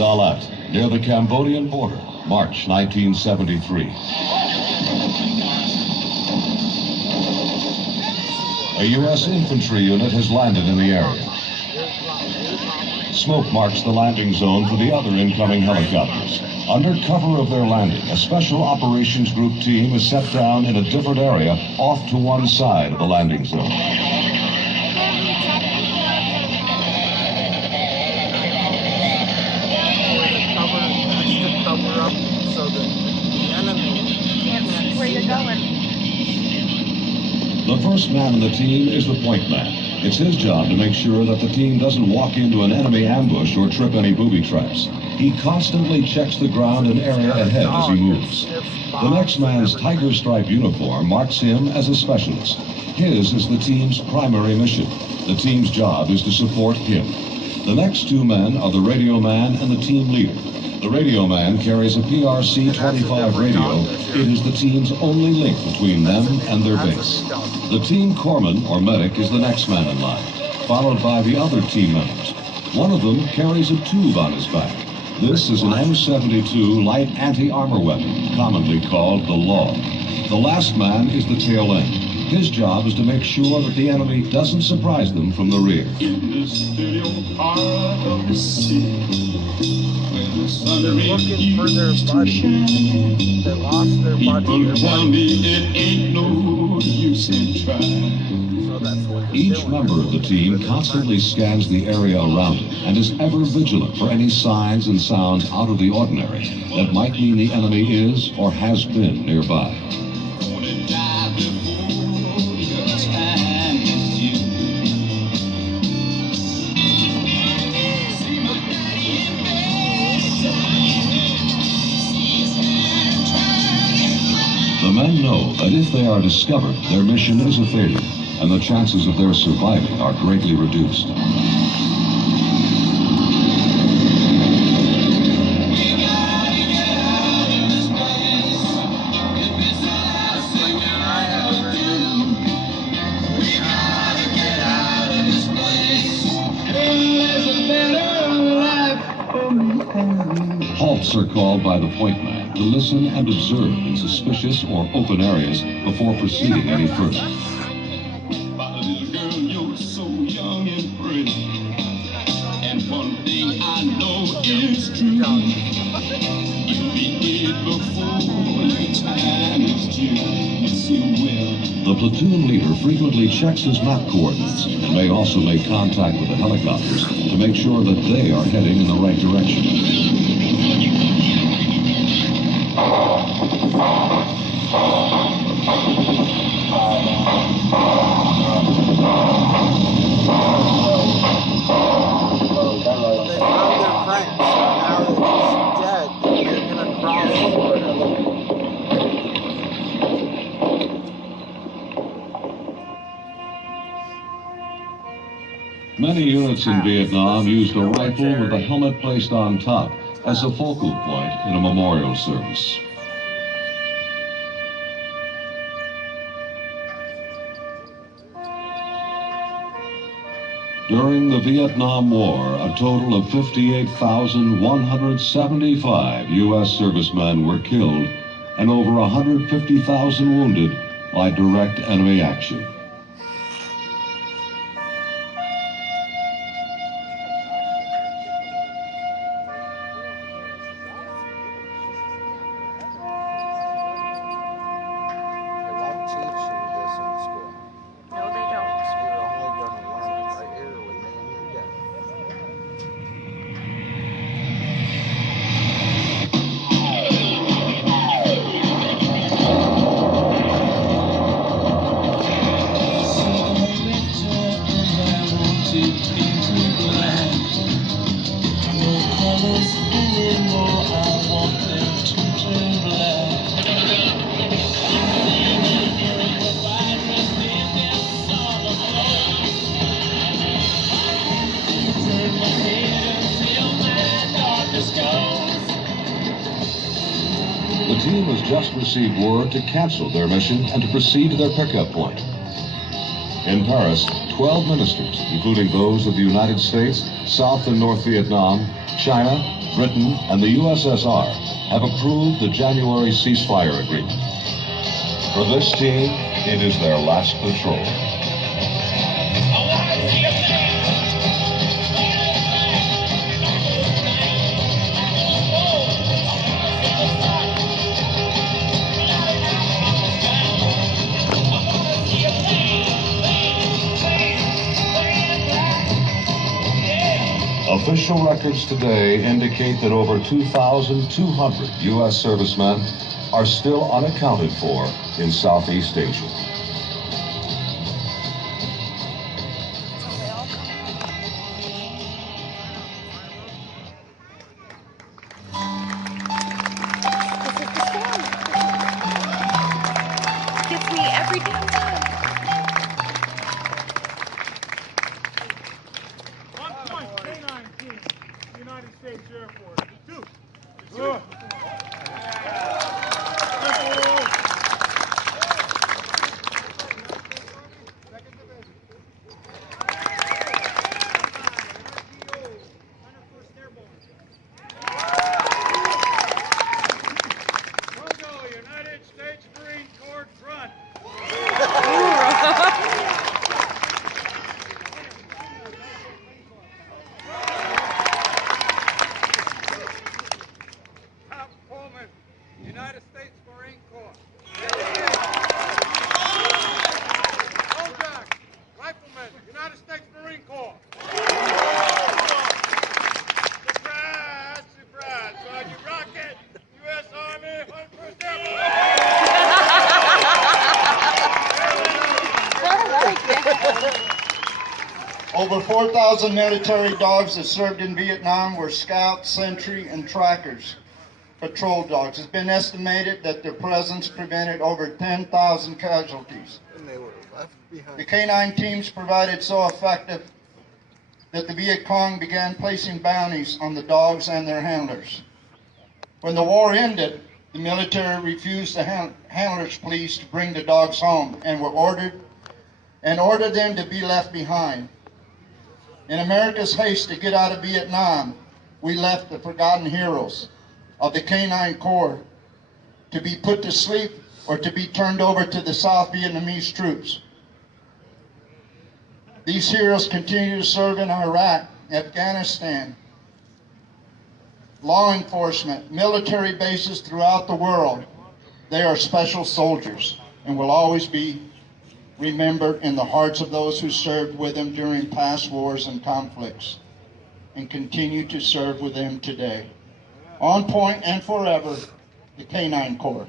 Dalat, near the Cambodian border, March 1973. A U.S. infantry unit has landed in the area. Smoke marks the landing zone for the other incoming helicopters. Under cover of their landing, a special operations group team is set down in a different area off to one side of the landing zone. Cover up so that the enemy can't see where you're going. The first man in the team is the point man. It's his job to make sure that the team doesn't walk into an enemy ambush or trip any booby traps. He constantly checks the ground and area ahead as he moves. The next man's tiger stripe uniform marks him as a specialist. His is the team's primary mission. The team's job is to support him. The next two men are the radio man and the team leader. The radio man carries a PRC-25 radio. It is the team's only link between them and their base. The team corpsman or medic is the next man in line, followed by the other team members. One of them carries a tube on his back. This is an M72 light anti-armor weapon, commonly called the Log. The last man is the tail end. His job is to make sure that the enemy doesn't surprise them from the rear. In the stereo part of the city, looking for their buddy. They lost their buddy. people tell me it ain't no use in trying. So that's what Each member of the team constantly scans the area around it and is ever vigilant for any signs and sounds out of the ordinary that might mean the enemy is or has been nearby. Gonna die before your time is due. The men know that if they are discovered, their mission is a failure, and the chances of their surviving are greatly reduced. Halts are called by the point man to listen and observe in suspicious or open areas before proceeding any further. My little girl, you're so young and pretty, and one thing I know is true. You'll be dead before your time is due. Yes, you will. The platoon leader frequently checks his map coordinates and may also make contact with the helicopters to make sure that they are heading in the right direction. They found their friend, so now that he's dead, they're gonna cross over him. Many units in Vietnam used a rifle with a helmet placed on top as a focal point in a memorial service. During the Vietnam War, a total of 58,175 U.S. servicemen were killed and over 150,000 wounded by direct enemy action. They won't teach you this in school. No, they don't. You're only gonna learn it right here with me and your dad. The team has just received word to cancel their mission and to proceed to their pickup point. In Paris, 12 ministers, including those of the United States, South and North Vietnam, China, Britain, and the USSR have approved the January ceasefire agreement. For this team, it is their last patrol. Official records today indicate that over 2,200 U.S. servicemen are still unaccounted for in Southeast Asia. Gets me every damn time. 1 point, K9 team, United States Air Force. 2. Good. United States Marine Corps front. Top Coleman, United States Marine Corps. Kojak, Rifleman, United States Marine Corps. Surprise, surprise, Sergeant Rocket, U.S. Army, 101st Airborne. Over 4,000 military dogs that served in Vietnam were scouts, sentry, and trackers, patrol dogs. It's been estimated that their presence prevented over 10,000 casualties. And they were left behind. The K9 teams provided so effective that the Viet Cong began placing bounties on the dogs and their handlers. When the war ended, the military refused the handlers' pleas to bring the dogs home and ordered them to be left behind. In America's haste to get out of Vietnam, we left the forgotten heroes of the K9 Corps to be put to sleep or to be turned over to the South Vietnamese troops. These heroes continue to serve in Iraq, Afghanistan, law enforcement, military bases throughout the world. They are special soldiers and will always be remembered in the hearts of those who served with them during past wars and conflicts and continue to serve with them today. On point and forever, the K9 Corps.